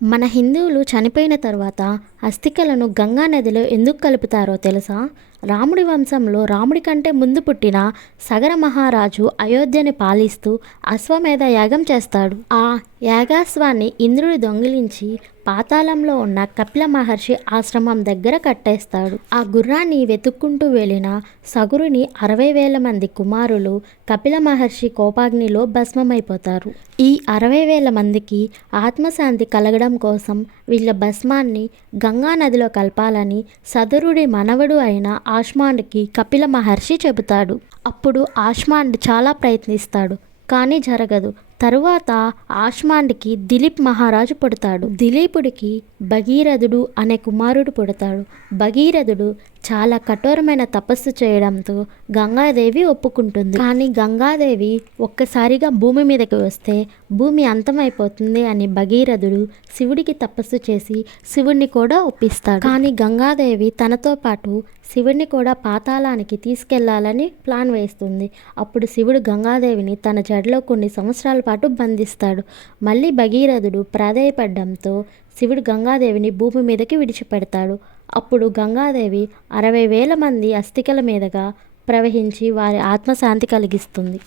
మన హిందువులు చనిపోయిన తర్వాత అస్థికలను గంగా నదిలో ఎందుకు కలుపుతారో తెలుసా? రాముడి వంశంలో రాముడి కంటే ముందు పుట్టిన సగర మహారాజు అయోధ్యని పాలిస్తూ అశ్వమేధ యాగం చేస్తాడు. ఆ యాగాశ్వాన్ని ఇంద్రుడు దొంగిలించి పాతాళంలో ఉన్న కపిల మహర్షి ఆశ్రమం దగ్గర కట్టేస్తాడు. ఆ గుర్రాన్ని వెతుక్కుంటూ వెళ్ళిన సగురుని 60,000 మంది కుమారులు కపిల మహర్షి కోపాగ్నిలో భస్మమైపోతారు. ఈ 60,000 మందికి ఆత్మశాంతి కలగడం కోసం వీళ్ళ భస్మాన్ని గంగా నదిలో కలపాలని సదరుడి మనవడు అయిన ఆష్మాండ్కి కపిల మహర్షి చెబుతాడు. అప్పుడు ఆష్మాండ్ చాలా ప్రయత్నిస్తాడు, కానీ జరగదు. తరువాత ఆష్మాండ్కి దిలీప్ మహారాజు పుడతాడు. దిలీపుడికి భగీరథుడు అనే కుమారుడు పుడతాడు. భగీరథుడు చాలా కఠోరమైన తపస్సు చేయడంతో గంగాదేవి ఒప్పుకుంటుంది. కానీ గంగాదేవి ఒక్కసారిగా భూమి మీదకి వస్తే భూమి అంతమైపోతుంది అని భగీరథుడు శివుడికి తపస్సు చేసి శివుడిని కూడా ఒప్పిస్తాడు. కానీ గంగాదేవి తనతో పాటు శివుడిని కూడా పాతాళానికి తీసుకెళ్లాలని ప్లాన్ వేస్తుంది. అప్పుడు శివుడు గంగాదేవిని తన జడలో కొన్ని సంవత్సరాల పాటు బంధిస్తాడు. మళ్ళీ భగీరథుడు ప్రాధేయపడడంతో శివుడు గంగాదేవిని భూమి మీదకి విడిచిపెడతాడు. అప్పుడు గంగాదేవి 60,000 మంది అస్థికల మీదుగా ప్రవహించి వారి ఆత్మశాంతి కలిగిస్తుంది.